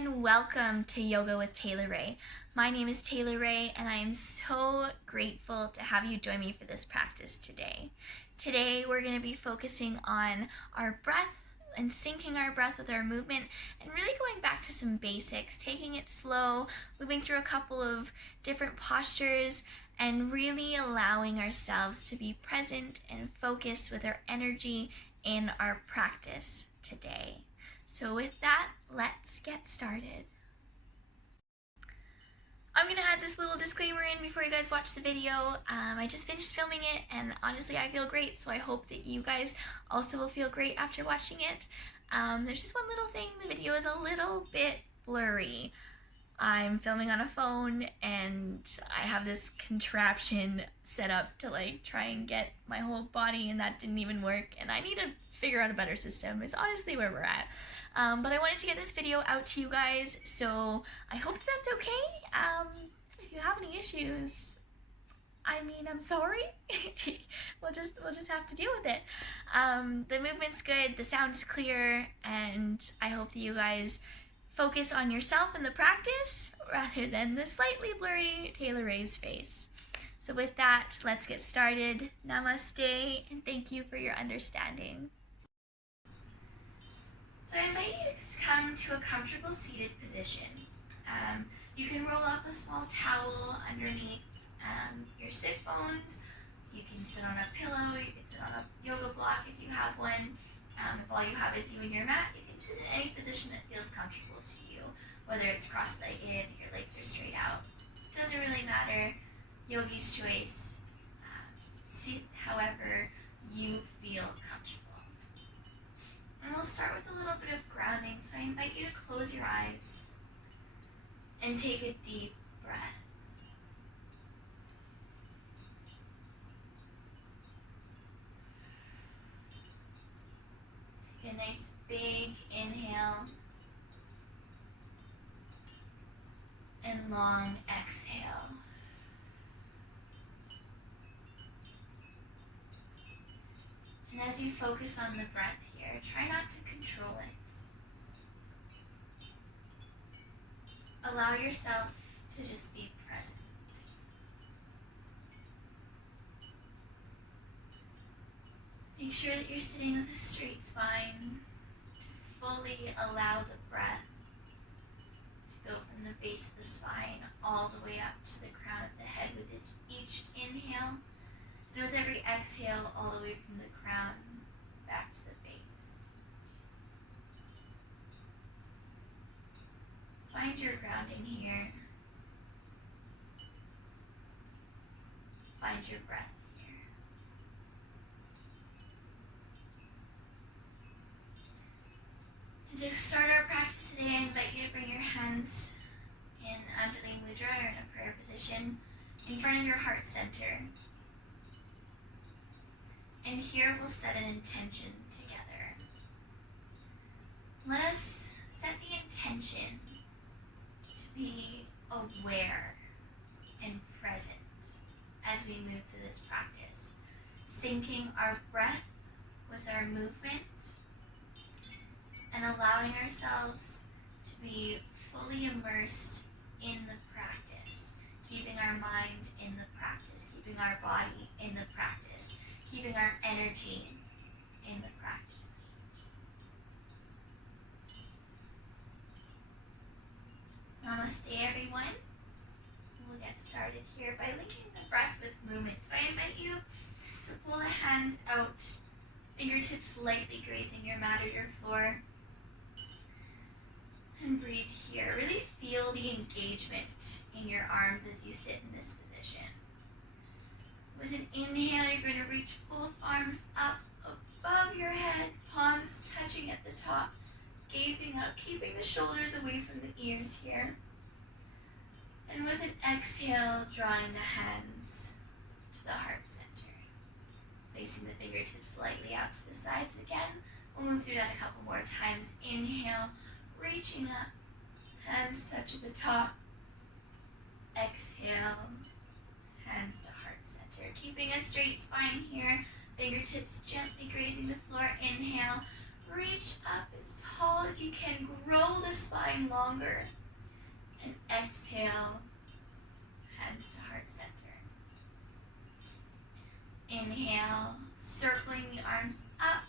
and welcome to Yoga with Taylor Ray. My name is Taylor Ray and I am so grateful to have you join me for this practice today. Today we're going to be focusing on our breath and syncing our breath with our movement and really going back to some basics, taking it slow, moving through a couple of different postures and really allowing ourselves to be present and focused with our energy in our practice today. So with that, let's get started. I'm gonna add this little disclaimer in before you guys watch the video. I just finished filming it and honestly I feel great, so I hope that you guys also will feel great after watching it. There's just one little thing, the video is a little bit blurry. I'm filming on a phone and I have this contraption set up to like try and get my whole body, and that didn't even work, and I need to figure out a better system is honestly where we're at. But I wanted to get this video out to you guys, so I hope that's okay. If you have any issues, I mean, I'm sorry. we'll just have to deal with it. The movement's good, the sound is clear, and I hope that you guys focus on yourself in the practice rather than the slightly blurry Taylor Ray's face. So with that, let's get started. Namaste, and thank you for your understanding. So I invite you to come to a comfortable seated position. You can roll up a small towel underneath your sit bones. You can sit on a pillow, you can sit on a yoga block if you have one. If all you have is you and your mat, you can sit in any position that feels comfortable to you, whether it's cross-legged, your legs are straight out. It doesn't really matter, yogi's choice. Sit however you feel comfortable. And we'll start with a little bit of grounding, so I invite you to close your eyes and take a deep breath. Take a nice big inhale and long exhale. And as you focus on the breath here, try not to control it. Allow yourself to just be present. Make sure that you're sitting with a straight spine to fully allow the breath to go from the base of the spine all the way up to the crown of the head with each inhale, and with every exhale all the way from the crown back to the base. Find your grounding here. Find your breath here. And to start our practice today, I invite you to bring your hands in Anjali Mudra, or in a prayer position, in front of your heart center. And here we'll set an intention together. Let us set the intention to be aware and present as we move through this practice, syncing our breath with our movement and allowing ourselves to be fully immersed in the practice, keeping our mind in the practice, keeping our body in the practice, keeping our energy in the practice. Namaste, everyone. We'll get started here by linking the breath with movement. So I invite you to pull the hands out, fingertips lightly grazing your mat or your floor. And breathe here. Really feel the engagement in your arms as you sit in this position. With an inhale, you're going to reach both arms up above your head, palms touching at the top, gazing up, keeping the shoulders away from the ears here. And with an exhale, drawing the hands to the heart center. Placing the fingertips lightly out to the sides again. We'll move through that a couple more times. Inhale, reaching up, hands touch at the top. Exhale, hands to heart center. Keeping a straight spine here, fingertips gently grazing the floor. Inhale, reach up as tall as you can, grow the spine longer, and exhale, hands to heart center. Inhale, circling the arms up.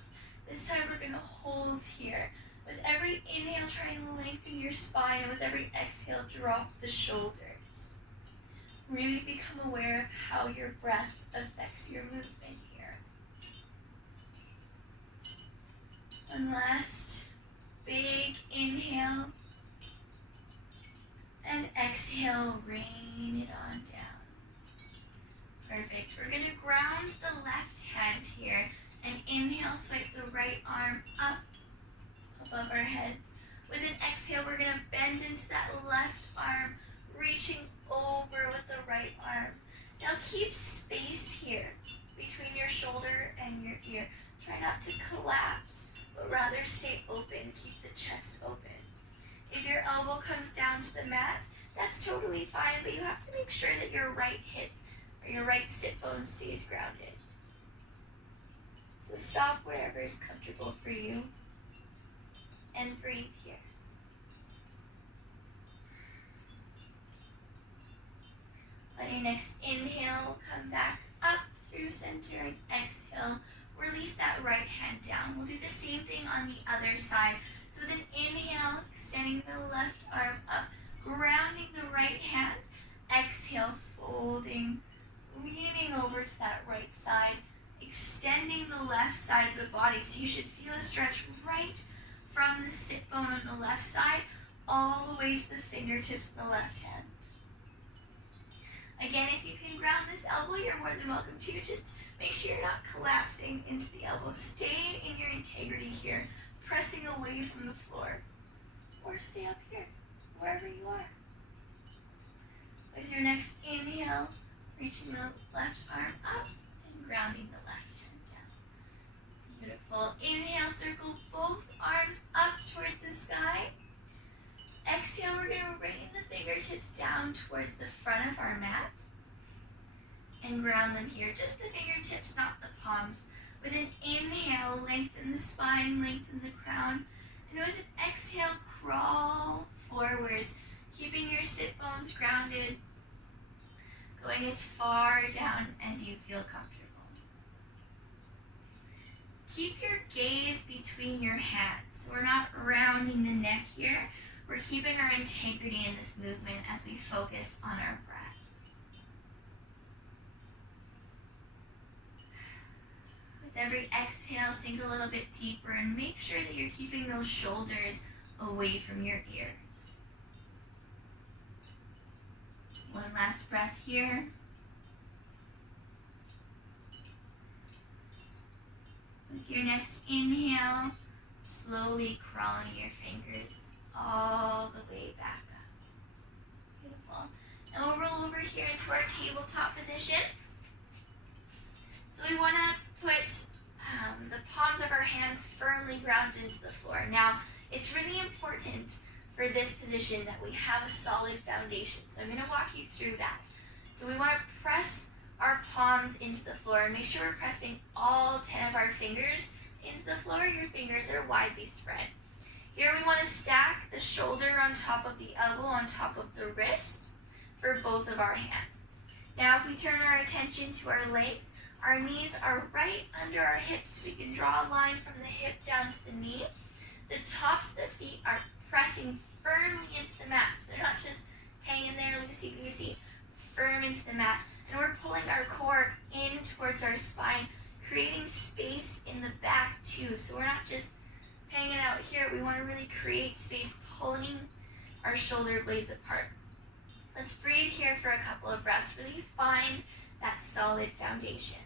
This time we're going to hold here. With every inhale, try and lengthen your spine, and with every exhale, drop the shoulders. Really become aware of how your breath affects your movement here. One last big inhale, and exhale, rain it on down. Perfect. We're going to ground the left hand here, and inhale, swipe the right arm up above our heads. With an exhale, we're going to bend into that left arm, reaching over with the right arm. Now keep space here between your shoulder and your ear. Try not to collapse, but rather stay open. Keep the chest open. If your elbow comes down to the mat, that's totally fine, but you have to make sure that your right hip or your right sit bone stays grounded. So stop wherever is comfortable for you and breathe here. On your next inhale, come back up through center, and exhale, release that right hand down. We'll do the same thing on the other side. So with an inhale, extending the left arm up, grounding the right hand. Exhale, folding, leaning over to that right side, extending the left side of the body. So you should feel a stretch right from the sit bone on the left side all the way to the fingertips of the left hand. Again, if you can ground this elbow, you're more than welcome to. Just make sure you're not collapsing into the elbow. Stay in your integrity here, pressing away from the floor. Or stay up here, wherever you are. With your next inhale, reaching the left arm up and grounding the left hand down. Beautiful. Inhale, circle both arms up towards the sky. Exhale, we're going to bring the fingertips down towards the front of our mat and ground them here. Just the fingertips, not the palms. With an inhale, lengthen the spine, lengthen the crown. And with an exhale, crawl forwards, keeping your sit bones grounded, going as far down as you feel comfortable. Keep your gaze between your hands. So we're not rounding the neck here. We're keeping our integrity in this movement as we focus on our breath. With every exhale, sink a little bit deeper and make sure that you're keeping those shoulders away from your ears. One last breath here. With your next inhale, slowly crawling your fingers all the way back up. Beautiful. And we'll roll over here into our tabletop position. So we want to put the palms of our hands firmly grounded into the floor. Now, it's really important for this position that we have a solid foundation. So I'm going to walk you through that. So we want to press our palms into the floor and make sure we're pressing all 10 of our fingers into the floor. Your fingers are widely spread. Here we want to stack the shoulder on top of the elbow, on top of the wrist for both of our hands. Now if we turn our attention to our legs, our knees are right under our hips. We can draw a line from the hip down to the knee. The tops of the feet are pressing firmly into the mat. So they're not just hanging there loosey-goosey, firm into the mat. And we're pulling our core in towards our spine, creating space in the back too. So we're not just hanging out here. We want to really create space, pulling our shoulder blades apart. Let's breathe here for a couple of breaths. Really find that solid foundation.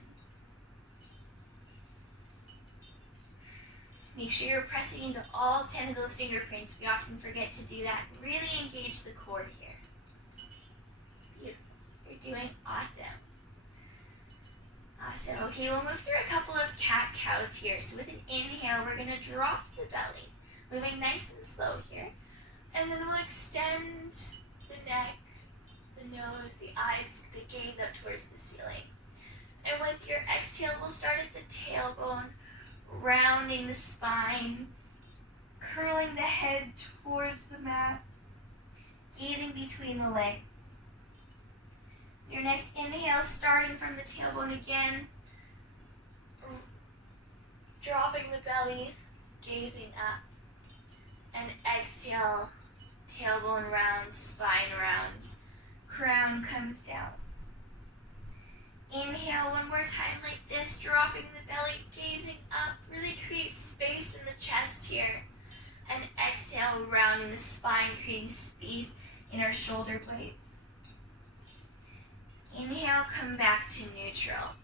Make sure you're pressing into all 10 of those fingerprints. We often forget to do that. Really engage the core here. Beautiful. You're doing awesome. Awesome. Okay, we'll move through a couple of cat-cows here. So with an inhale, we're going to drop the belly, moving nice and slow here. And then we'll extend the neck, the nose, the eyes, the gaze up towards the ceiling. And with your exhale, we'll start at the tailbone, rounding the spine, curling the head towards the mat, gazing between the legs. Your next inhale, starting from the tailbone again, dropping the belly, gazing up, and exhale, tailbone rounds, spine rounds, crown comes down. Inhale one more time like this, dropping the belly, gazing up, really create space in the chest here. And exhale, rounding the spine, creating space in our shoulder blades. Inhale, come back to neutral.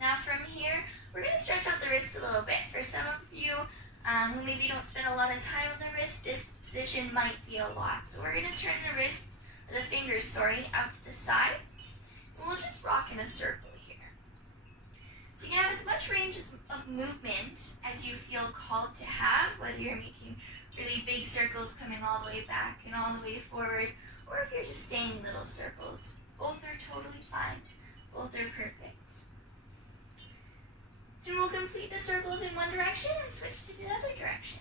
Now from here, we're going to stretch out the wrists a little bit. For some of you who maybe don't spend a lot of time on the wrist, this position might be a lot. So we're going to turn the wrists, or the fingers, out to the sides. And we'll just rock in a circle here. So you can have as much range of movement as you feel called to have, whether you're making really big circles coming all the way back and all the way forward, or if you're just staying in little circles. Both are totally fine. Both are perfect. And we'll complete the circles in one direction and switch to the other direction.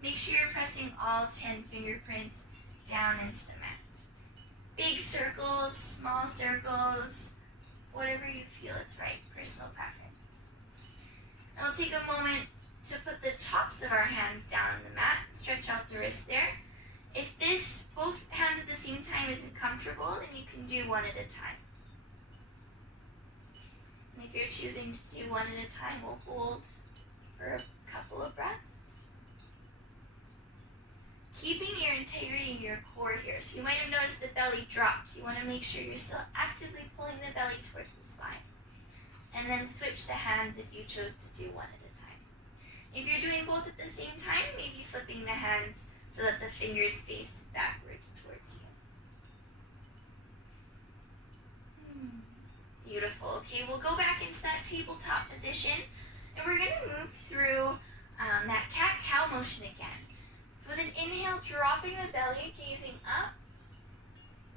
Make sure you're pressing all 10 fingerprints down into the mat. Big circles, small circles, whatever you feel is right, personal preference. And we'll take a moment to put the tops of our hands down on the mat, stretch out the wrists there. If both hands at the same time isn't comfortable, then you can do one at a time. And if you're choosing to do one at a time, we'll hold for a couple of breaths. Keeping your integrity in your core here. So you might have noticed the belly dropped. You want to make sure you're still actively pulling the belly towards the spine. And then switch the hands if you chose to do one at a time. If you're doing both at the same time, maybe flipping the hands so that the fingers face backwards towards you. Beautiful. Okay, we'll go back into that tabletop position, and we're going to move through that cat-cow motion again. So with an inhale, dropping the belly, gazing up.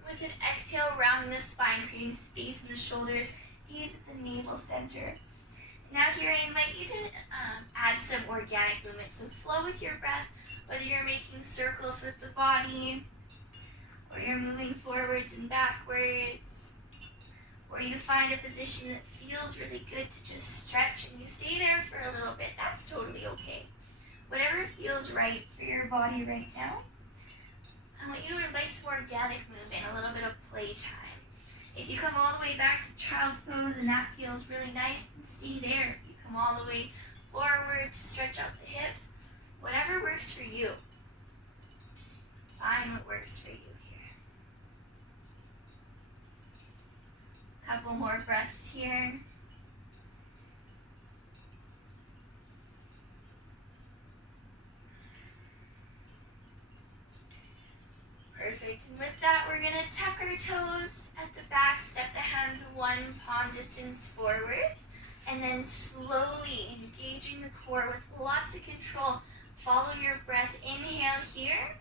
With an exhale, rounding the spine, creating space in the shoulders, gaze at the navel center. Now here I invite you to add some organic movement. So flow with your breath, whether you're making circles with the body, or you're moving forwards and backwards, or you find a position that feels really good to just stretch and you stay there for a little bit. That's totally okay. Whatever feels right for your body right now. I want you to invite some organic movement, a little bit of playtime. If you come all the way back to child's pose and that feels really nice, then stay there. If you come all the way forward to stretch out the hips, whatever works for you. Find what works for you here. Couple more breaths here. Perfect. And with that, we're going to tuck our toes at the back, step the hands one palm distance forwards, and then slowly engaging the core with lots of control. Follow your breath. Inhale here,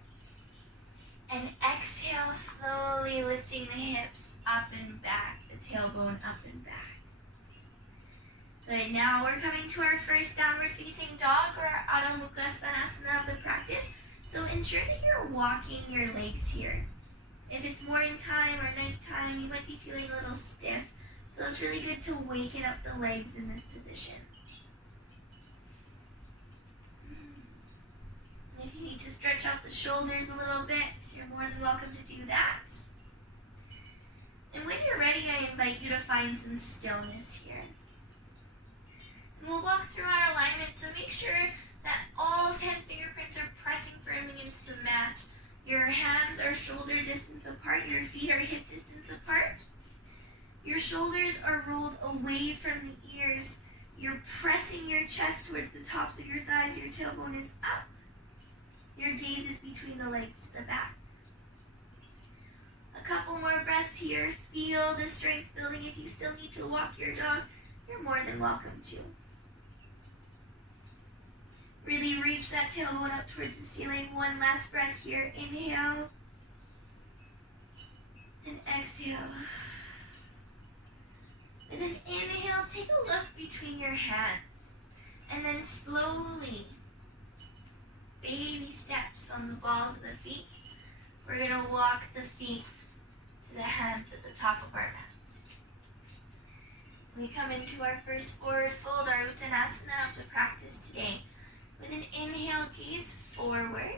and exhale, slowly lifting the hips up and back, the tailbone up and back. Good. Now we're coming to our first downward facing dog, or our Adho Mukha Svanasana of the practice. So ensure that you're walking your legs here. If it's morning time or night time, you might be feeling a little stiff. So it's really good to waken up the legs in this position. And if you need to stretch out the shoulders a little bit, you're more than welcome to do that. And when you're ready, I invite you to find some stillness here. And we'll walk through our alignment, so make sure that all 10 fingerprints are pressing firmly into the mat. Your hands are shoulder distance apart, your feet are hip distance apart. Your shoulders are rolled away from the ears. You're pressing your chest towards the tops of your thighs, your tailbone is up. Your gaze is between the legs to the back. A couple more breaths here. Feel the strength building. If you still need to walk your dog, you're more than welcome to. Really reach that tailbone up towards the ceiling. One last breath here. Inhale and exhale. And then inhale, take a look between your hands. And then slowly, baby steps on the balls of the feet. We're gonna walk the feet to the hands at the top of our mat. We come into our first forward fold, our Uttanasana of the practice today. With an inhale, gaze forward.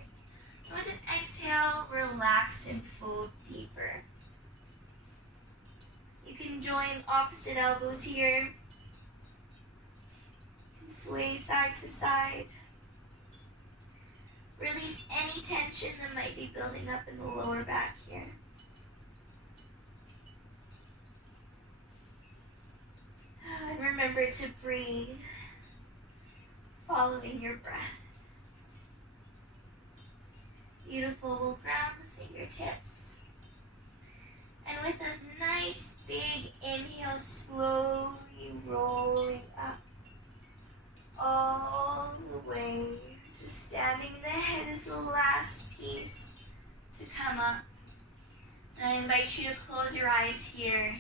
And with an exhale, relax and fold deeper. You can join opposite elbows here. You can sway side to side. Release any tension that might be building up in the lower back here. And remember to breathe, following your breath. Beautiful, we'll ground the fingertips. And with a nice big inhale, slowly rolling up all the way to standing. The head is the last piece to come up. And I invite you to close your eyes here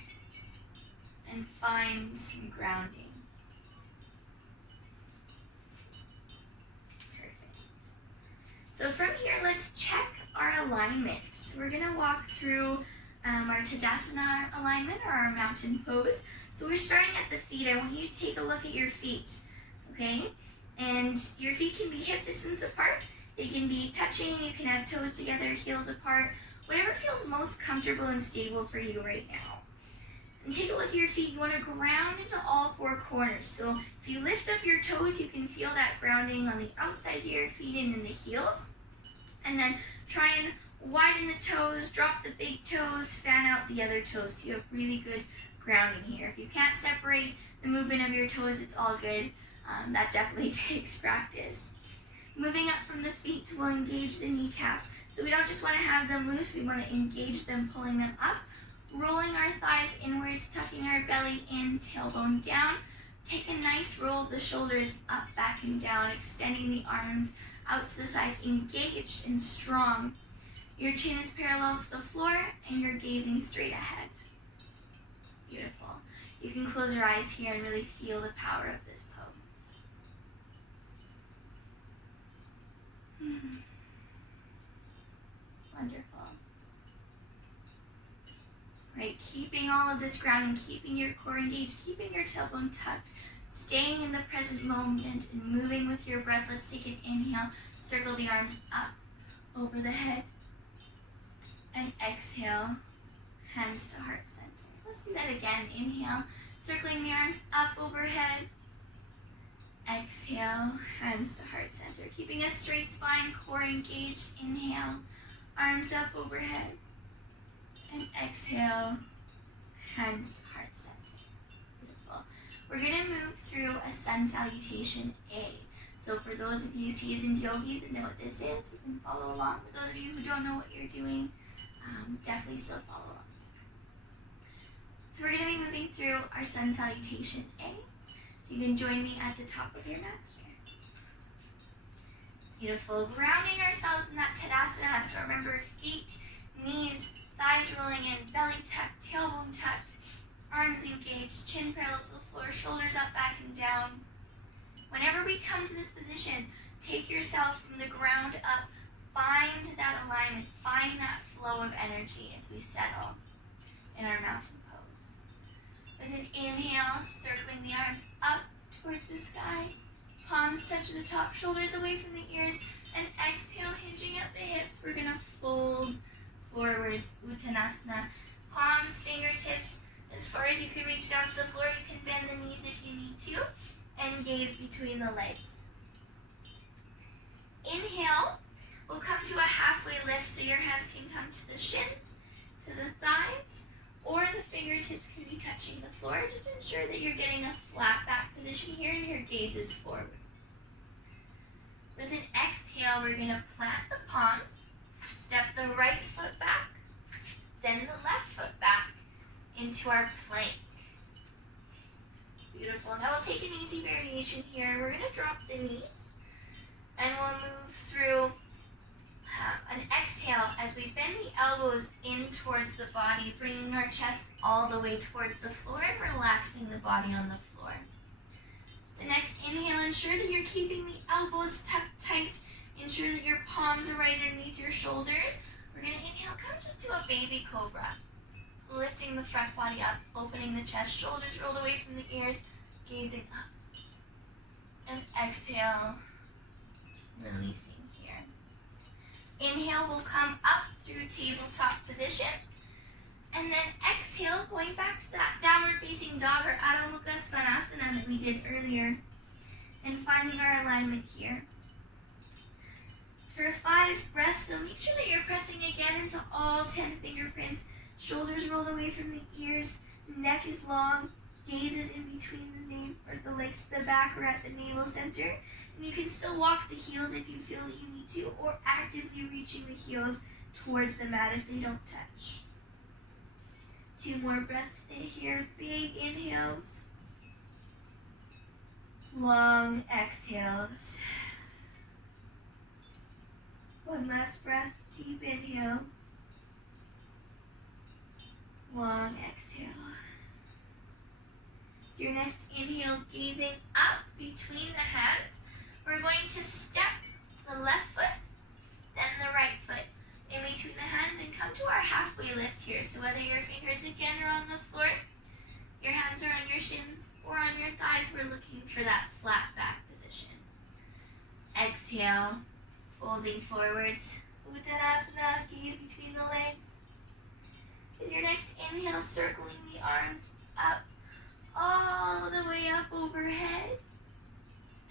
and find some grounding. Perfect. So from here, let's check our alignment. So we're gonna walk through our Tadasana alignment, or our mountain pose. So we're starting at the feet. I want you to take a look at your feet, okay? And your feet can be hip distance apart. They can be touching. You can have toes together, heels apart. Whatever feels most comfortable and stable for you right now. And take a look at your feet. You want to ground into all four corners. So if you lift up your toes, you can feel that grounding on the outsides of your feet and in the heels. And then try and widen the toes, drop the big toes, fan out the other toes. So you have really good grounding here. If you can't separate the movement of your toes, it's all good. That definitely takes practice. Moving up from the feet, we'll engage the kneecaps. So we don't just want to have them loose, we want to engage them, pulling them up. Rolling our thighs inwards, tucking our belly in, tailbone down. Take a nice roll of the shoulders up, back and down, extending the arms out to the sides, engaged and strong. Your chin is parallel to the floor and you're gazing straight ahead. Beautiful. You can close your eyes here and really feel the power of this pose. Wonderful. Right, keeping all of this grounding, keeping your core engaged, keeping your tailbone tucked, staying in the present moment and moving with your breath. Let's take an inhale, circle the arms up over the head, and exhale, hands to heart center. Let's do that again. Inhale, circling the arms up overhead. Exhale, hands to heart center. Keeping a straight spine, core engaged. Inhale, arms up overhead. And exhale, hands to heart center. Beautiful. We're going to move through a sun salutation A. So for those of you seasoned yogis that know what this is, you can follow along. For those of you who don't know what you're doing, definitely still follow along. So we're going to be moving through our sun salutation A. So you can join me at the top of your mat here. Beautiful. Grounding ourselves in that Tadasana. So remember, feet, knees, thighs rolling in, belly tucked, tailbone tucked, arms engaged, chin parallel to the floor, shoulders up, back, and down. Whenever we come to this position, take yourself from the ground up, find that alignment, find that flow of energy as we settle in our mountain pose. With an inhale, circling the arms up towards the sky, palms touch the top, shoulders away from the ears, and exhale, hinging at the hips. We're gonna fold forwards, Uttanasana. Palms, fingertips, as far as you can reach down to the floor. You can bend the knees if you need to, and gaze between the legs. Inhale, we'll come to a halfway lift, so your hands can come to the shins, to the thighs, or the fingertips can be touching the floor. Just ensure that you're getting a flat back position here and your gaze is forward. With an exhale, we're gonna plant the palms, step the right foot back, then the left foot back into our plank. Beautiful. Now we'll take an easy variation here. We're gonna drop the knees and we'll move through an exhale as we bend the elbows in towards the body, bringing our chest all the way towards the floor and relaxing the body on the floor. The next inhale, ensure that you're keeping the elbows tucked tight. Ensure that your palms are right underneath your shoulders. We're going to inhale, come just to a baby cobra. Lifting the front body up, opening the chest, shoulders rolled away from the ears, gazing up. And exhale, releasing here. Inhale, we'll come up through tabletop position. And then exhale, going back to that downward facing dog or Adho Mukha Svanasana that we did earlier. And finding our alignment here. For 5 breaths, so make sure that you're pressing again into all 10 fingerprints. Shoulders rolled away from the ears, neck is long, gaze is in between the legs to the back or at the navel center. And you can still walk the heels if you feel that you need to, or actively reaching the heels towards the mat if they don't touch. 2 more breaths, stay here, big inhales, long exhales. 1 last breath, deep inhale. Long exhale. Your next inhale, gazing up between the hands. We're going to step the left foot, then the right foot in between the hands and come to our halfway lift here. So whether your fingers again are on the floor, your hands are on your shins or on your thighs, we're looking for that flat back position. Exhale, folding forwards. Uttanasana, gaze between the legs. With your next inhale, circling the arms up, all the way up overhead.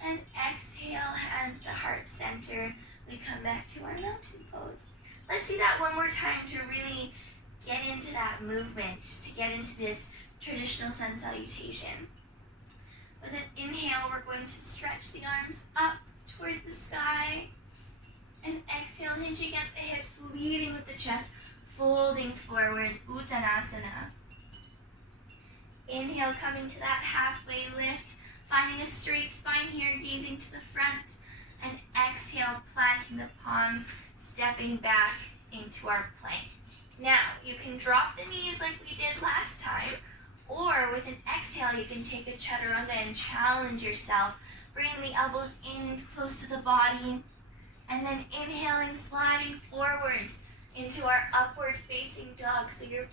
And exhale, hands to heart center. We come back to our mountain pose. Let's do that one more time to really get into that movement, to get into this traditional sun salutation. With an inhale, we're going to stretch the arms up towards the sky. And exhale, hinging at the hips, leading with the chest, folding forwards, Uttanasana. Inhale, coming to that halfway lift, finding a straight spine here, gazing to the front. And exhale, planting the palms, stepping back into our plank. Now, you can drop the knees like we did last time, or with an exhale, you can take a chaturanga and challenge yourself, bringing the elbows in close to the body, and then inhaling, sliding forwards into our upward facing dog. So you're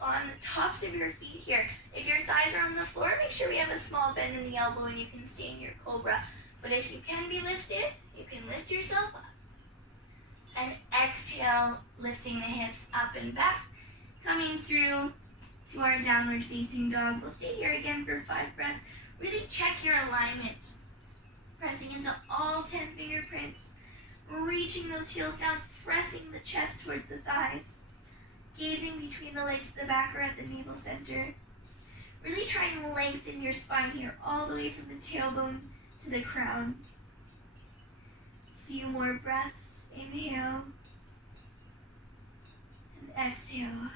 on the tops of your feet here. If your thighs are on the floor, make sure we have a small bend in the elbow and you can stay in your cobra. But if you can be lifted, you can lift yourself up. And exhale, lifting the hips up and back, coming through to our downward facing dog. We'll stay here again for 5 breaths. Really check your alignment. Pressing into all 10 fingerprints. Reaching those heels down, pressing the chest towards the thighs. Gazing between the legs to the back or at the navel center. Really try and lengthen your spine here, all the way from the tailbone to the crown. A few more breaths. Inhale. And exhale.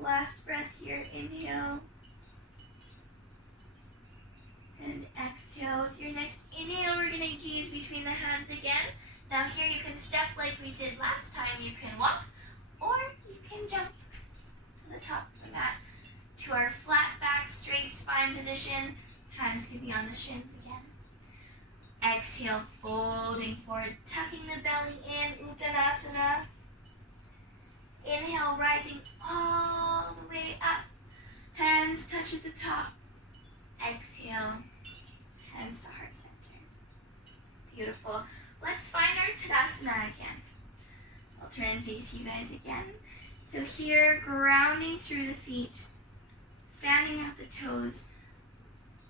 Last breath here. Inhale. And exhale. With your next inhale, we're going to gaze between the hands again. Now here you can step like we did last time. You can walk or you can jump to the top of the mat. To our flat back, straight spine position. Hands can be on the shins again. Exhale, folding forward, tucking the belly in, Uttanasana. Inhale, rising all the way up. Hands touch at the top. Exhale, hands to heart center. Beautiful. Let's find our Tadasana again. I'll turn and face you guys again. So here, grounding through the feet, fanning out the toes,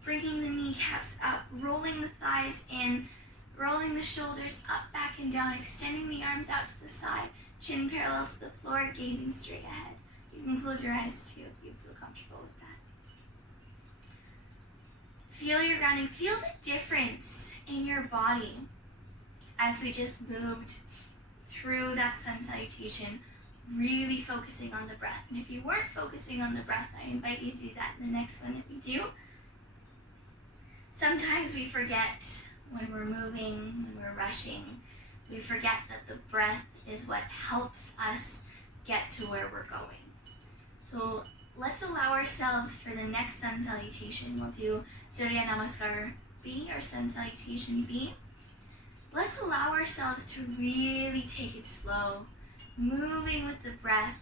bringing the kneecaps up, rolling the thighs in, rolling the shoulders up, back, and down, extending the arms out to the side, chin parallel to the floor, gazing straight ahead. You can close your eyes too if you feel comfortable with that. Feel your grounding. Feel the difference in your body as we just moved through that sun salutation, really focusing on the breath. And if you weren't focusing on the breath, I invite you to do that in the next one that we do. Sometimes we forget when we're moving, when we're rushing, we forget that the breath is what helps us get to where we're going. So let's allow ourselves for the next sun salutation. We'll do Surya Namaskar B or sun salutation B. Let's allow ourselves to really take it slow, moving with the breath,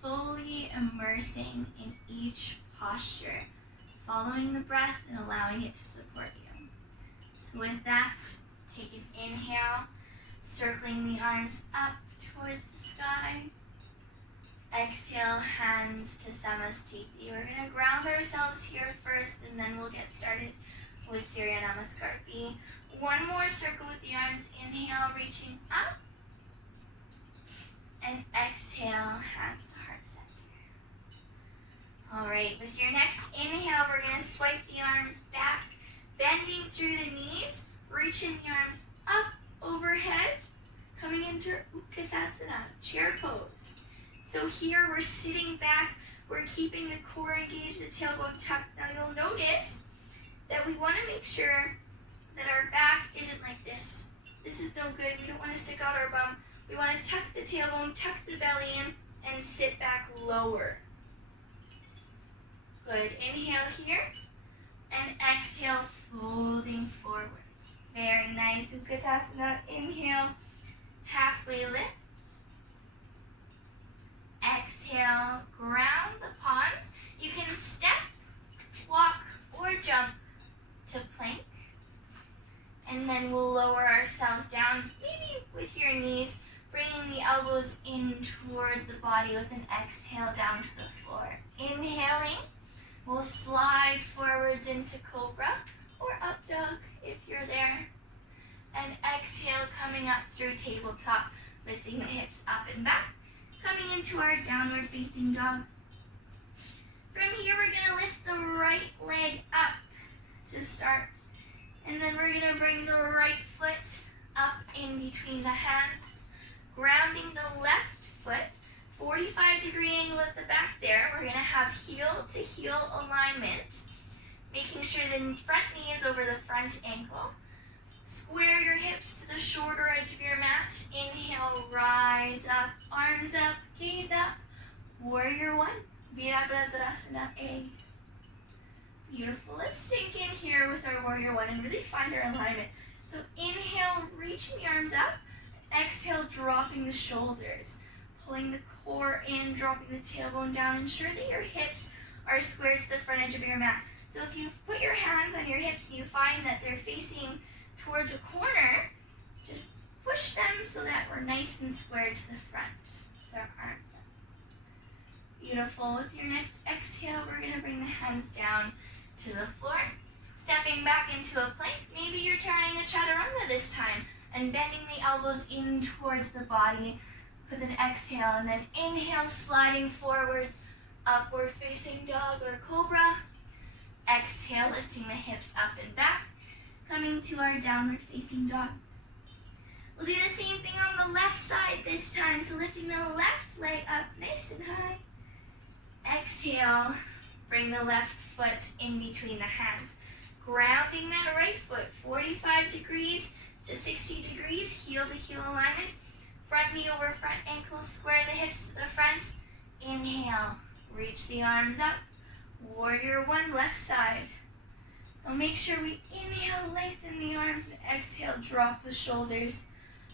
fully immersing in each posture, following the breath and allowing it to support you. So with that, take an inhale, circling the arms up towards the sky. Exhale, hands to Samastiti. We're going to ground ourselves here first, and then we'll get started with Surya Namaskar B. One more circle with the arms. Inhale, reaching up. And exhale, hands to heart center. All right, with your next inhale, we're going to swipe the arms back, bending through the knees, reaching the arms up overhead, coming into Utkatasana, chair pose. So here we're sitting back, we're keeping the core engaged, the tailbone tucked. Now you'll notice that we want to make sure that our back isn't like this. This is no good. We don't want to stick out our bum. We want to tuck the tailbone, tuck the belly in, and sit back lower. Good. Inhale here, and exhale, folding forward. Very nice. Utkatasana. Inhale, halfway lift. Exhale, ground the palms. You can step, walk, or jump to plank. And then we'll lower ourselves down, maybe with your knees, bringing the elbows in towards the body with an exhale down to the floor. Inhaling, we'll slide forwards into cobra or up dog if you're there. And exhale, coming up through tabletop, lifting the hips up and back. Coming into our downward facing dog. From here, we're going to lift the right leg up to start. And then we're going to bring the right foot up in between the hands, grounding the left foot, 45-degree angle at the back there. We're going to have heel to heel alignment, making sure the front knee is over the front ankle. Square your hips to the shorter edge of your mat. Inhale, rise up, arms up, gaze up. Warrior one, Virabhadrasana A. Beautiful. Let's sink in here with our warrior one and really find our alignment. So inhale, reaching the arms up. Exhale, dropping the shoulders. Pulling the core in, dropping the tailbone down. Ensure that your hips are squared to the front edge of your mat. So if you put your hands on your hips and you find that they're facing towards a corner, just push them so that we're nice and squared to the front with our arms up. Beautiful. With your next exhale, we're going to bring the hands down to the floor. Stepping back into a plank. Maybe you're trying a chaturanga this time and bending the elbows in towards the body with an exhale, and then inhale, sliding forwards, upward facing dog or cobra. Exhale, lifting the hips up and back. Coming to our downward facing dog. We'll do the same thing on the left side this time. So lifting the left leg up nice and high. Exhale, bring the left foot in between the hands. Grounding that right foot, 45 degrees to 60 degrees, heel to heel alignment. Front knee over front ankle, square the hips to the front. Inhale, reach the arms up. Warrior one, left side. Now make sure we inhale, lengthen the arms, and exhale, drop the shoulders.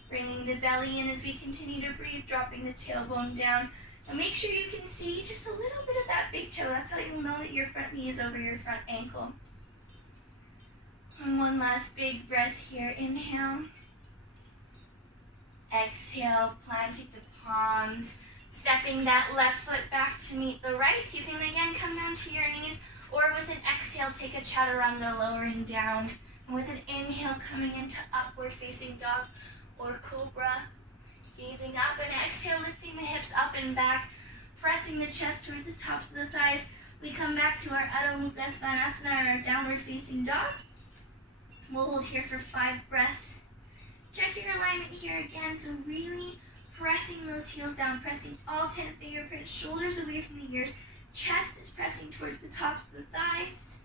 Bringing the belly in as we continue to breathe, dropping the tailbone down. Now make sure you can see just a little bit of that big toe. That's how you'll know that your front knee is over your front ankle. And one last big breath here. Inhale. Exhale, planting the palms. Stepping that left foot back to meet the right. You can again come down to your knees, or with an exhale, take a chaturanga, lowering down. And with an inhale, coming into upward facing dog or cobra. Gazing up, and exhale, lifting the hips up and back, pressing the chest towards the tops of the thighs. We come back to our Adho Mukha Svanasana, or our downward facing dog. We'll hold here for 5 breaths. Check your alignment here again, so really pressing those heels down, pressing all 10 fingerprints, shoulders away from the ears. Chest is pressing towards the tops of the thighs.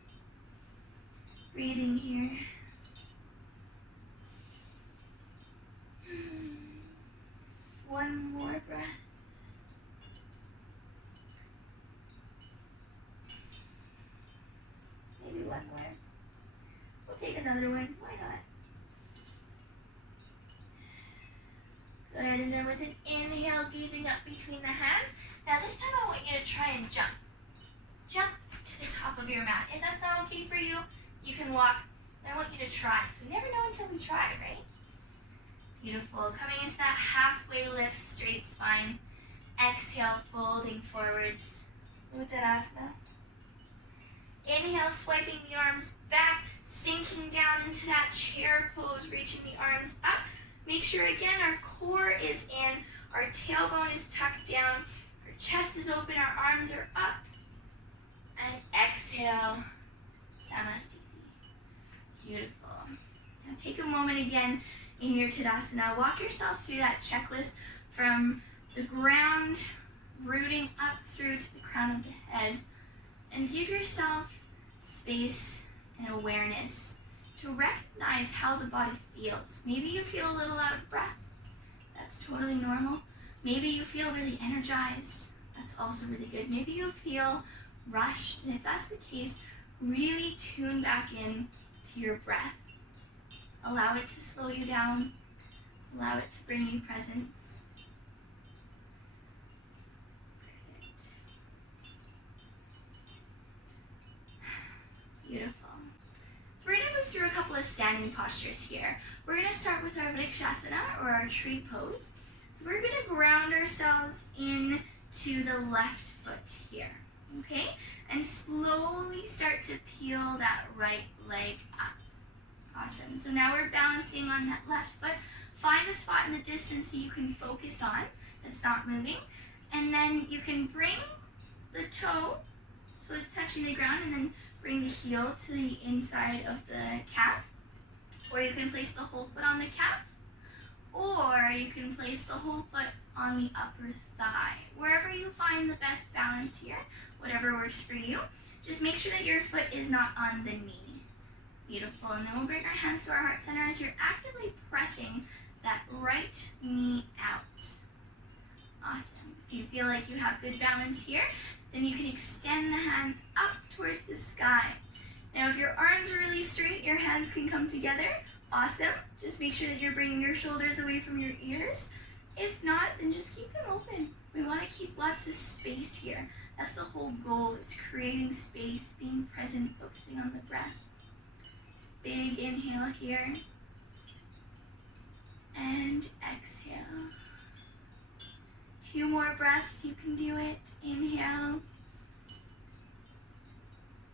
Breathing here. One more breath. one more. We'll take another one. Why not? Good, and then with an inhale, gazing up between the hands. Now this time I want you to try and jump. Jump to the top of your mat. If that's not okay for you, you can walk. And I want you to try. So we never know until we try, right? Beautiful. Coming into that halfway lift, straight spine. Exhale, folding forwards. Uttanasana. Inhale, swiping the arms back, sinking down into that chair pose, reaching the arms up. Make sure again our core is in, our tailbone is tucked down, our chest is open, our arms are up. And exhale, Samastiti. Beautiful. Now take a moment again in your Tadasana. Walk yourself through that checklist from the ground, rooting up through to the crown of the head. And give yourself space and awareness to recognize how the body feels. Maybe you feel a little out of breath. That's totally normal. Maybe you feel really energized. That's also really good. Maybe you feel rushed. And if that's the case, really tune back in to your breath. Allow it to slow you down. Allow it to bring you presence. Beautiful. So we're going to move through a couple of standing postures here. We're going to start with our Vrikshasana, or our tree pose. So we're going to ground ourselves into the left foot here, okay? And slowly start to peel that right leg up. Awesome. So now we're balancing on that left foot. Find a spot in the distance that you can focus on that's not moving. And then you can bring the toe so it's touching the ground, and then bring the heel to the inside of the calf. Or you can place the whole foot on the calf. Or you can place the whole foot on the upper thigh. Wherever you find the best balance here, whatever works for you. Just make sure that your foot is not on the knee. Beautiful. And then we'll bring our hands to our heart center as you're actively pressing that right knee out. Awesome. If you feel like you have good balance here, then you can extend the hands up towards the sky. Now if your arms are really straight, your hands can come together. Awesome. Just make sure that you're bringing your shoulders away from your ears. If not, then just keep them open. We want to keep lots of space here. That's the whole goal, is creating space, being present, focusing on the breath. Big inhale here. And exhale. 2 more breaths, you can do it. Inhale.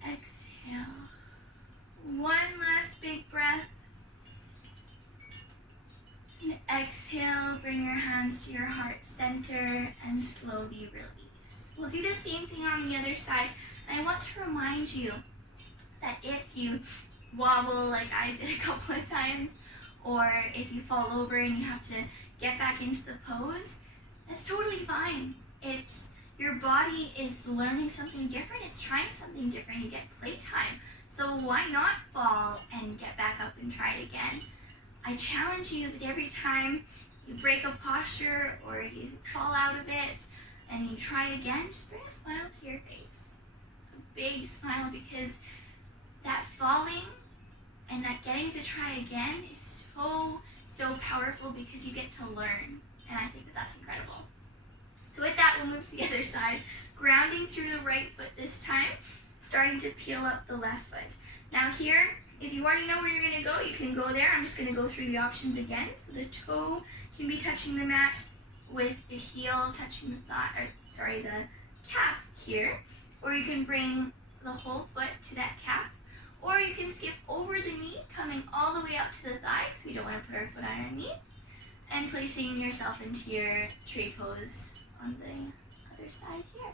Exhale. 1 last big breath. And exhale, bring your hands to your heart center and slowly release. We'll do the same thing on the other side. And I want to remind you that if you wobble like I did a couple of times, or if you fall over and you have to get back into the pose, that's totally fine. It's your body is learning something different. It's trying something different. You get playtime. So why not fall and get back up and try it again? I challenge you that every time you break a posture or you fall out of it and you try again, just bring a smile to your face. A big smile, because that falling and that getting to try again is so powerful, because you get to learn. And I think that that's incredible. So with that, we'll move to the other side, grounding through the right foot this time, starting to peel up the left foot. Now here, if you already know where you're gonna go, you can go there. I'm just gonna go through the options again. So the toe can be touching the mat with the heel touching the the calf here. Or you can bring the whole foot to that calf. Or you can skip over the knee, coming all the way up to the thigh, because we don't want to put our foot on our knee, and placing yourself into your tree pose on the other side here.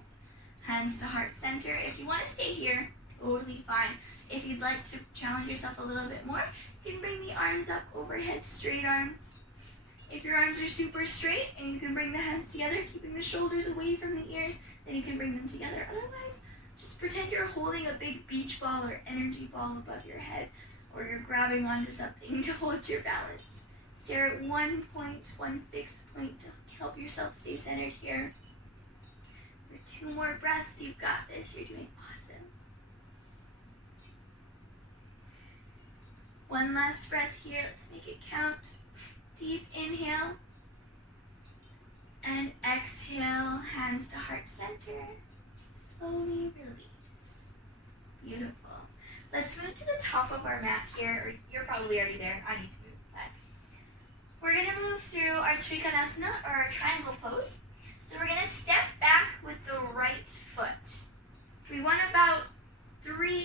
Hands to heart center. If you want to stay here, totally fine. If you'd like to challenge yourself a little bit more, you can bring the arms up overhead, straight arms. If your arms are super straight and you can bring the hands together, keeping the shoulders away from the ears, then you can bring them together. Otherwise, just pretend you're holding a big beach ball or energy ball above your head, or you're grabbing onto something to hold your balance. Stare at one point, one fixed point to help yourself stay centered here. For 2 more breaths, you've got this. You're doing awesome. One last breath here. Let's make it count. Deep inhale. And exhale, hands to heart center. Slowly release. Beautiful. Let's move to the top of our mat here. Or you're probably already there. I need to move that. We're going to move through our Trikonasana, or our triangle pose. So we're going to step back with the right foot. We want about 3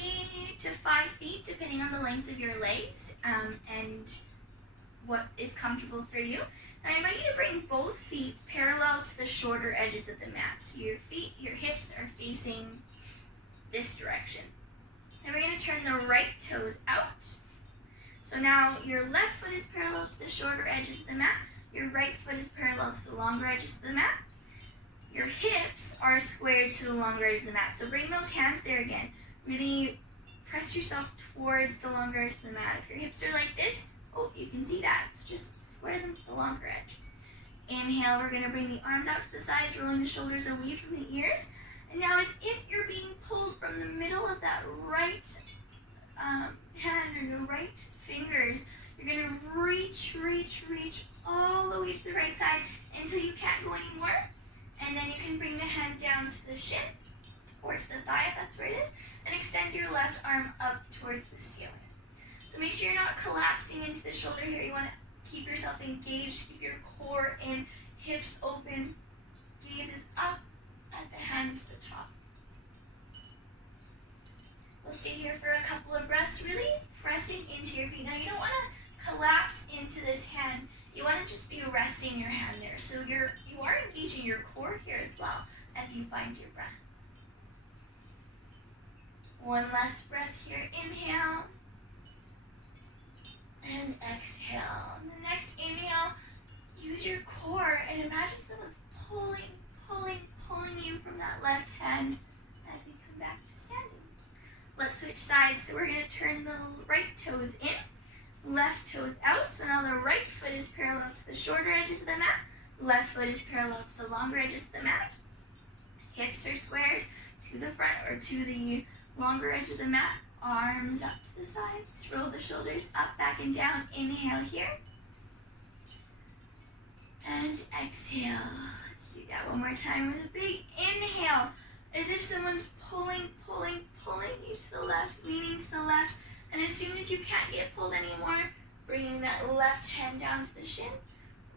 to 5 feet, depending on the length of your legs and what is comfortable for you. And I invite you to bring both feet parallel to the shorter edges of the mat. So your feet, your hips are facing this direction. Then we're going to turn the right toes out. So now your left foot is parallel to the shorter edges of the mat. Your right foot is parallel to the longer edges of the mat. Your hips are squared to the longer edges of the mat. So bring those hands there again. Really press yourself towards the longer edge of the mat. If your hips are like this, oh, you can see that. So just square them to the longer edge. Inhale, we're going to bring the arms out to the sides, rolling the shoulders away from the ears. And now as if you're being pulled from the middle of that right hand or your right fingers, you're going to reach all the way to the right side until you can't go anymore. And then you can bring the hand down to the shin or to the thigh if that's where it is, and extend your left arm up towards the ceiling. So make sure you're not collapsing into the shoulder here. You want to keep yourself engaged, keep your core in, hips open, gazes up at the hand to the top. We'll stay here for a couple of breaths, really pressing into your feet. Now you don't want to collapse into this hand. You want to just be resting your hand there. So you are engaging your core here as well as you find your breath. One last breath here. Inhale. And exhale. And the next inhale, use your core and imagine someone's pulling you from that left hand as we come back to standing. Let's switch sides. So we're going to turn the right toes in, left toes out. So now the right foot is parallel to the shorter edges of the mat. Left foot is parallel to the longer edges of the mat. Hips are squared to the front or to the longer edge of the mat. Arms up to the sides. Roll the shoulders up, back, and down. Inhale here. And exhale. Let's do that one more time with a big inhale. As if someone's pulling you to the left, leaning to the left. And as soon as you can't get pulled anymore, bringing that left hand down to the shin,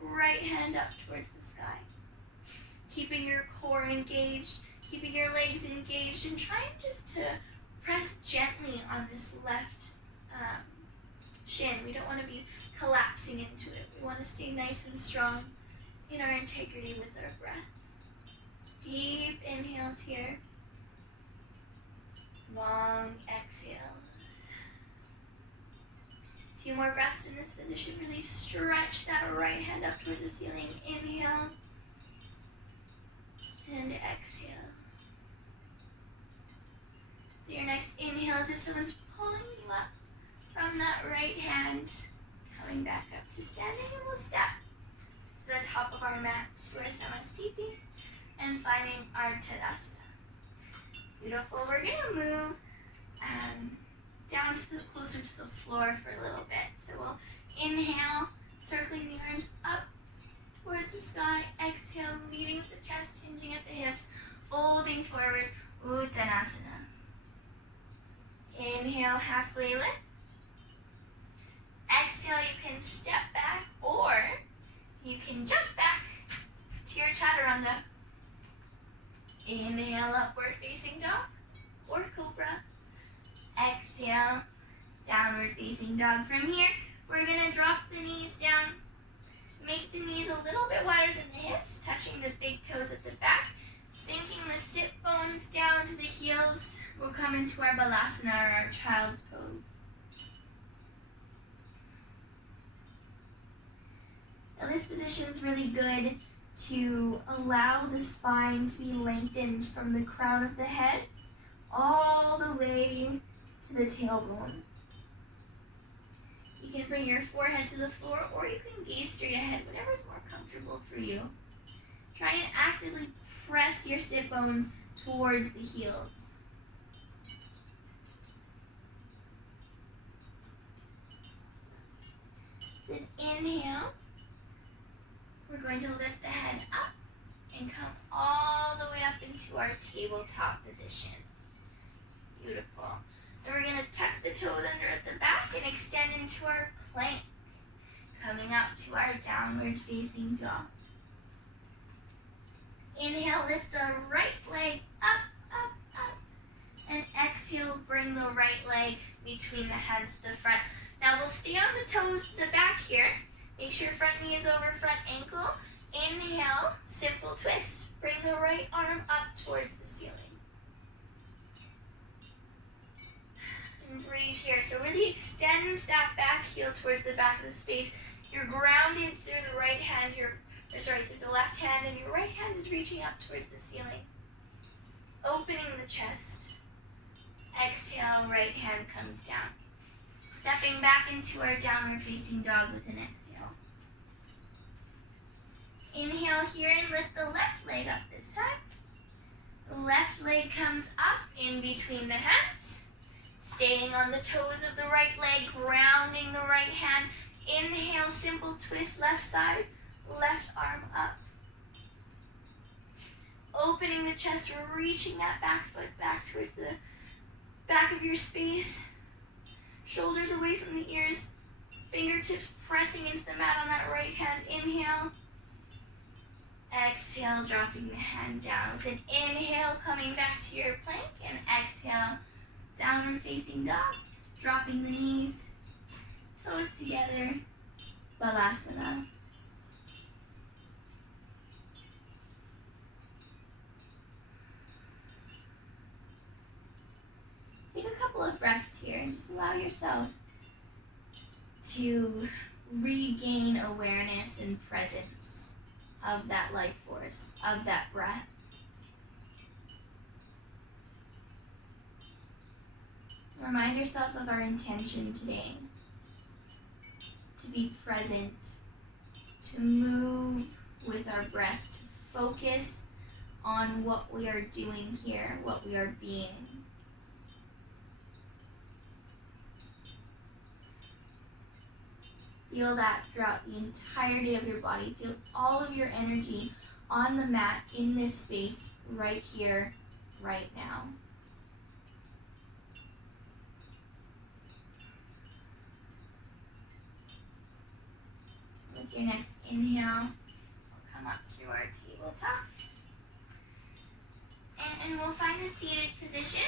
right hand up towards the sky. Keeping your core engaged, keeping your legs engaged, and trying just to press gently on this left shin. We don't want to be collapsing into it. We want to stay nice and strong in our integrity with our breath. Deep inhales here. Long exhales. 2 more breaths in this position. Really stretch that right hand up towards the ceiling. Inhale. And exhale. So your next inhale is if someone's pulling you up from that right hand. Coming back up to standing, and we'll step to the top of our mat to our Samasthiti and finding our Tadasana. Beautiful. We're going to move down to closer to the floor for a little bit. So we'll inhale, circling the arms up towards the sky. Exhale, leading with the chest, hinging at the hips, folding forward, Uttanasana. Inhale, halfway lift. Exhale, you can step back or you can jump back to your Chaturanga. Inhale, upward facing dog or cobra. Exhale, downward facing dog. From here, we're going to drop the knees down. Make the knees a little bit wider than the hips, touching the big toes at the back. Sinking the sit bones down to the heels. We'll come into our Balasana, or our child's pose. Now this position is really good to allow the spine to be lengthened from the crown of the head all the way to the tailbone. You can bring your forehead to the floor or you can gaze straight ahead, whatever is more comfortable for you. Try and actively press your sit bones towards the heels. With an inhale, we're going to lift the head up and come all the way up into our tabletop position. Beautiful. Then we're going to tuck the toes under at the back and extend into our plank. Coming up to our downward facing dog. Inhale, lift the right leg up, up, up. And exhale, bring the right leg between the hands to the front. Now we'll stay on the toes to the back here. Make sure front knee is over front ankle. Inhale, simple twist. Bring the right arm up towards the ceiling. And breathe here. So really extend that back heel towards the back of the space. You're grounded through the right hand, through the left hand, and your right hand is reaching up towards the ceiling. Opening the chest. Exhale, right hand comes down. Stepping back into our downward facing dog with an exhale. Inhale here and lift the left leg up this time. The left leg comes up in between the hands. Staying on the toes of the right leg, grounding the right hand. Inhale, simple twist, left side, left arm up. Opening the chest, reaching that back foot back towards the back of your space. Shoulders away from the ears, fingertips pressing into the mat on that right hand. Inhale. Exhale, dropping the hand down. With an inhale, coming back to your plank, and exhale, downward facing dog, dropping the knees, toes together, Balasana. Take a couple of breaths here and just allow yourself to regain awareness and presence of that life force, of that breath. Remind yourself of our intention today. To be present, to move with our breath, to focus on what we are doing here, what we are being. Feel that throughout the entirety of your body. Feel all of your energy on the mat in this space right here, right now. With your next inhale, we'll come up to our tabletop. And we'll find a seated position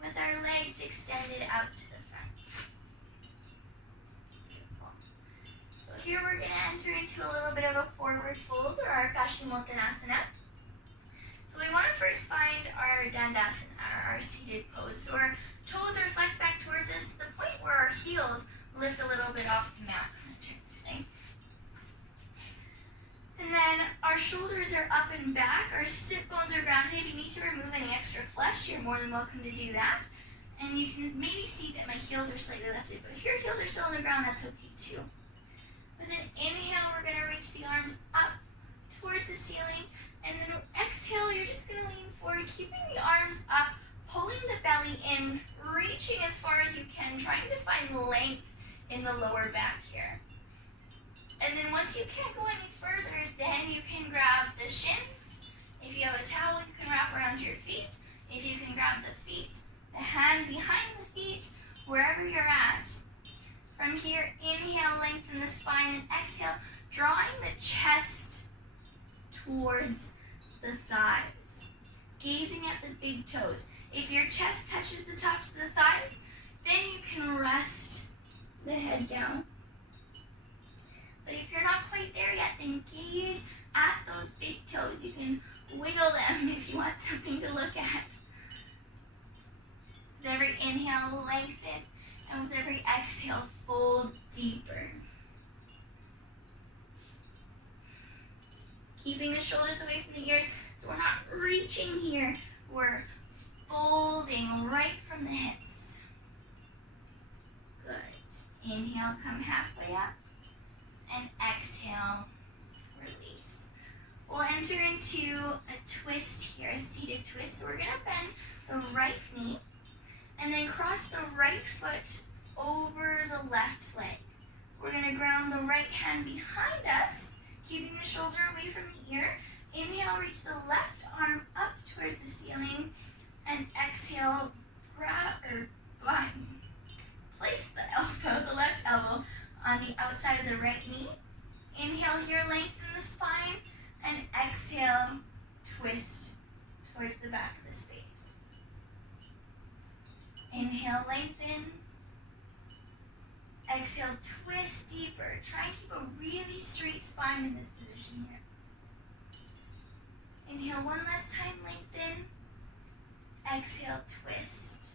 with our legs extended out to the front. Beautiful. So here we're going to enter into a little bit of a forward fold, or our Paschimottanasana. So we want to first find our Dandasana, our seated pose. So our toes are flexed back towards us to the point where our heels lift a little bit off the mat. And then our shoulders are up and back, our sit bones are grounded. If you need to remove any extra flesh, you're more than welcome to do that. And you can maybe see that my heels are slightly lifted, but if your heels are still on the ground, that's okay too. With an inhale, we're gonna reach the arms up towards the ceiling, and then exhale, you're just gonna lean forward, keeping the arms up, pulling the belly in, reaching as far as you can, trying to find length in the lower back here. And then once you can't go any further, then you can grab the shins. If you have a towel, you can wrap around your feet. If you can grab the feet, the hand behind the feet, wherever you're at. From here, inhale, lengthen the spine, and exhale, drawing the chest towards the thighs. Gazing at the big toes. If your chest touches the tops of the thighs, then you can rest the head down. But if you're not quite there yet, then gaze at those big toes. You can wiggle them if you want something to look at. With every inhale, lengthen, and with every exhale, fold deeper. Keeping the shoulders away from the ears, so we're not reaching here. We're folding right from the hips. Good. Inhale, come halfway up. And exhale, release. We'll enter into a twist here, a seated twist. So we're gonna bend the right knee and then cross the right foot over the left leg. We're going to ground the right hand behind us, keeping the shoulder away from the ear. Inhale, reach the left arm up towards the ceiling, and exhale, place the left elbow on the outside of the right knee. Inhale here, lengthen the spine, and exhale, twist towards the back of the space. Inhale, lengthen. Exhale, twist deeper. Try and keep a really straight spine in this position here. Inhale one last time, lengthen. Exhale, twist.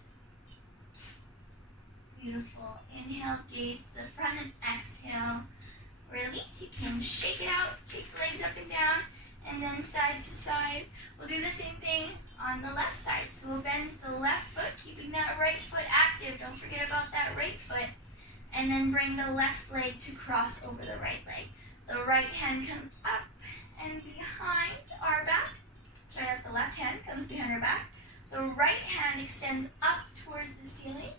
Beautiful. Inhale, gaze to the front, and exhale, release. You can shake it out, take the legs up and down, and then side to side. We'll do the same thing on the left side. So we'll bend the left foot, keeping that right foot active. Don't forget about that right foot. And then bring the left leg to cross over the right leg. The right hand comes up and behind our back. So that's the left hand comes behind our back. The right hand extends up towards the ceiling,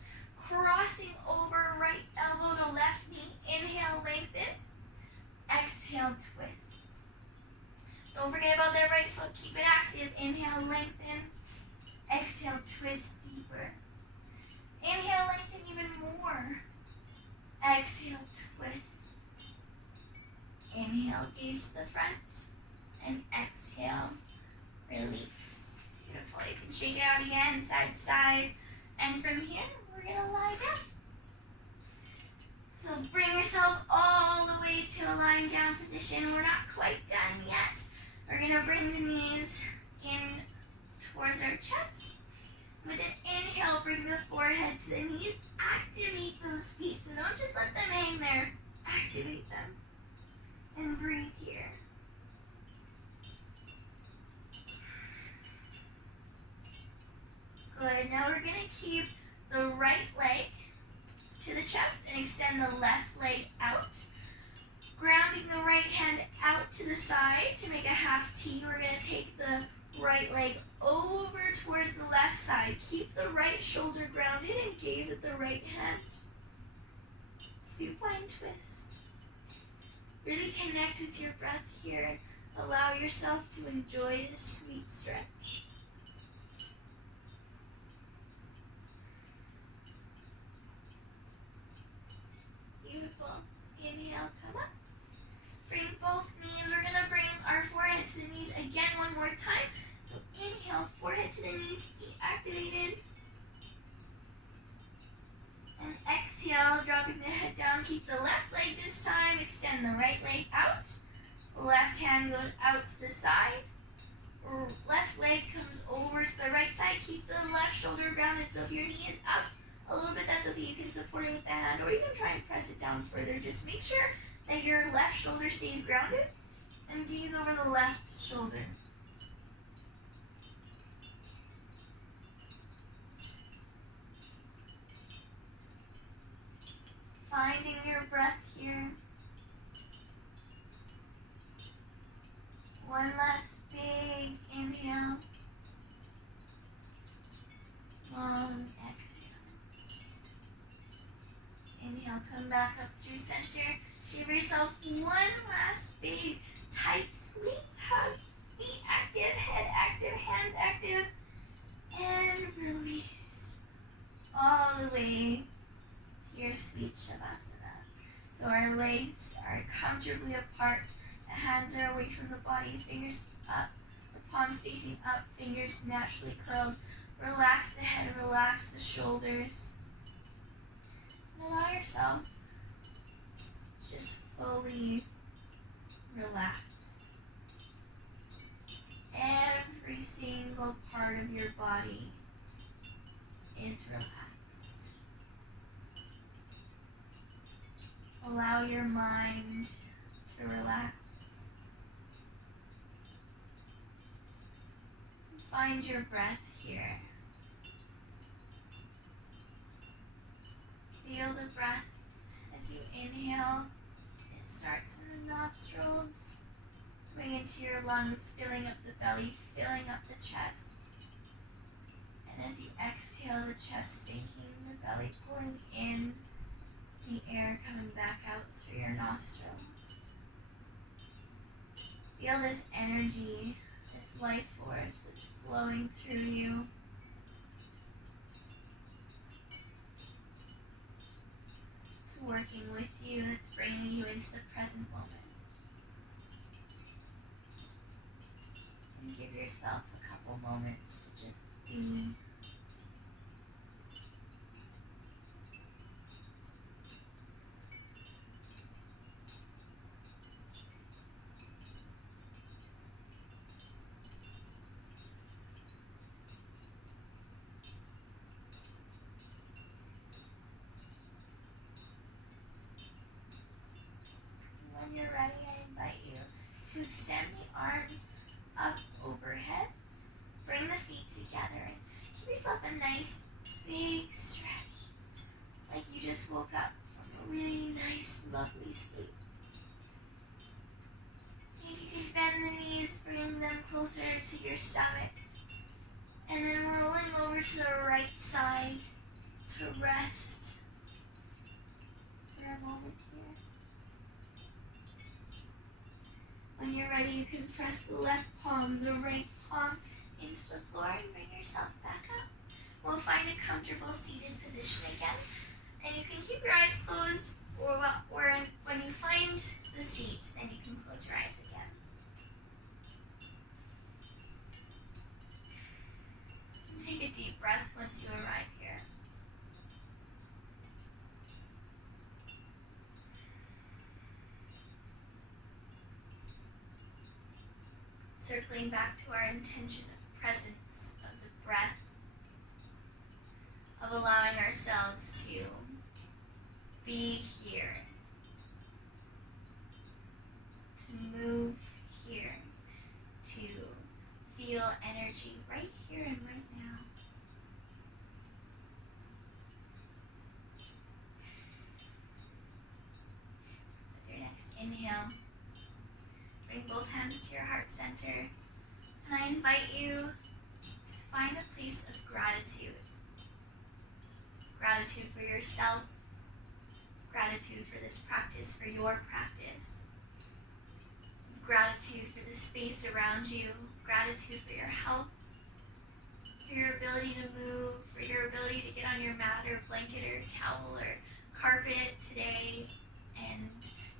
crossing over right elbow to left knee. Inhale, lengthen. Exhale, twist. Don't forget about that right foot. Keep it active. Inhale, lengthen. Exhale, twist deeper. Inhale, lengthen even more. Exhale, twist. Inhale, gaze to the front. And exhale, release. Beautiful. You can shake it out again, side to side. And from here, we're going to lie down. So bring yourself all the way to a lying down position. We're not quite done yet. We're going to bring the knees in towards our chest. With an inhale, bring the forehead to the knees. Activate those feet. So don't just let them hang there. Activate them. And breathe here. Good. Now we're going to keep the right leg to the chest and extend the left leg out. Grounding the right hand out to the side to make a half T. We're going to take the right leg over towards the left side. Keep the right shoulder grounded and gaze at the right hand. Supine twist. Really connect with your breath here. Allow yourself to enjoy this sweet stretch. Beautiful. Inhale, come up. Bring both knees. We're going to bring our forehead to the knees again one more time. So inhale, forehead to the knees, feet activated. And exhale, dropping the head down. Keep the left leg this time. Extend the right leg out. Left hand goes out to the side. Left leg comes over to the right side. Keep the left shoulder grounded. So if your knee is up a little bit, that's okay. You can support it with the hand, or you can try and press it down further. Just make sure that your left shoulder stays grounded and gaze over the left shoulder. Finding your breath here. One last big inhale. Long exhale. Inhale, come back up through center. Give yourself one last big tight squeeze. Hug. Feet active, head active, hands active. And release. All the way to your sleep shavasana. So our legs are comfortably apart. The hands are away from the body, fingers up, the palms facing up, fingers naturally curled. Relax the head, relax the shoulders. And allow yourself to just fully relax. Every single part of your body is relaxed. Allow your mind to relax. Find your breath here. Feel the breath as you inhale. It starts in the nostrils, going into your lungs, filling up the belly, filling up the chest. And as you exhale, the chest sinking, the belly pulling in, The air coming back out through your nostrils. Feel this energy, this life force that's flowing through you. It's working with you, it's bringing you into the present moment. And give yourself a couple moments to just be. When you're ready, I invite you to extend the arms up overhead. Bring the feet together and give yourself a nice big stretch. Like you just woke up from a really nice, lovely sleep. Maybe you can bend the knees, bring them closer to your stomach. And then rolling over to the right side to rest for a moment here. When you're ready, you can press the left palm, the right palm into the floor and bring yourself back up. We'll find a comfortable seated position again. And you can keep your eyes closed, or when you find the seat, then you can close your eyes again. And take a deep breath once you arrive here. Circling back to our intention of presence, of the breath, of allowing ourselves to be here, to move here, to feel energy right here and right now. With your next inhale, bring both hands to your heart center, and I invite you to find a place of gratitude. Gratitude for yourself, gratitude for this practice, for your practice, gratitude for the space around you, gratitude for your health, for your ability to move, for your ability to get on your mat or blanket or towel or carpet today and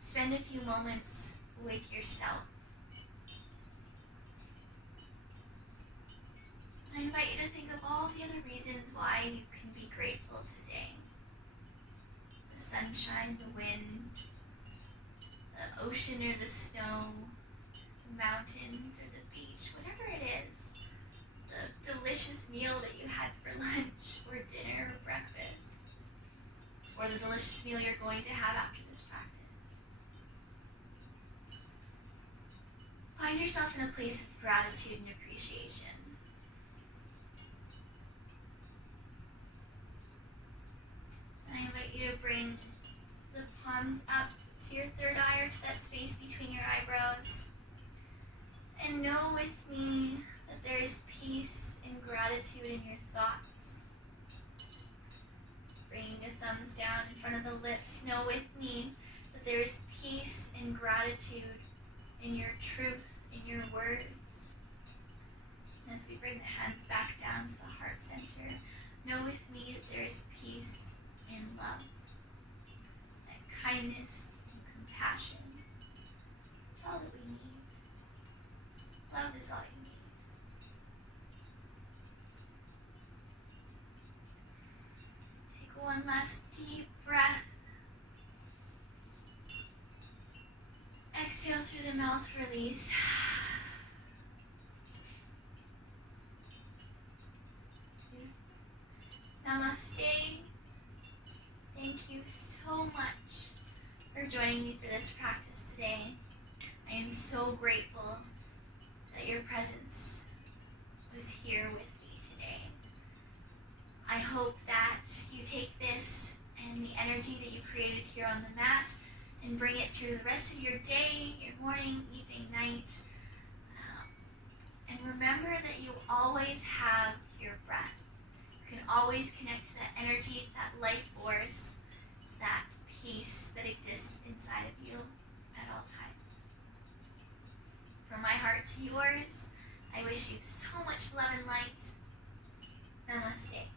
spend a few moments with yourself. I invite you to think of all the other reasons why you can be grateful today. The sunshine, the wind, the ocean or the snow, the mountains or the beach, whatever it is. The delicious meal that you had for lunch or dinner or breakfast. Or the delicious meal you're going to have after this practice. Find yourself in a place of gratitude and appreciation. I invite you to bring the palms up to your third eye or to that space between your eyebrows. And know with me that there is peace and gratitude in your thoughts. Bringing the thumbs down in front of the lips, know with me that there is peace and gratitude in your truth, in your words. And as we bring the hands back down to the heart center, know with me that there is peace and love, and kindness and compassion. It's all that we need. Love is all you need. Take one last deep breath. Exhale through the mouth, release. Namaste. Thank you so much for joining me for this practice today. I am so grateful that your presence was here with me today. I hope that you take this and the energy that you created here on the mat and bring it through the rest of your day, your morning, evening, night. And remember that you always have your breath. You can always connect to that energy, to that life force, to that peace that exists inside of you at all times. From my heart to yours, I wish you so much love and light. Namaste.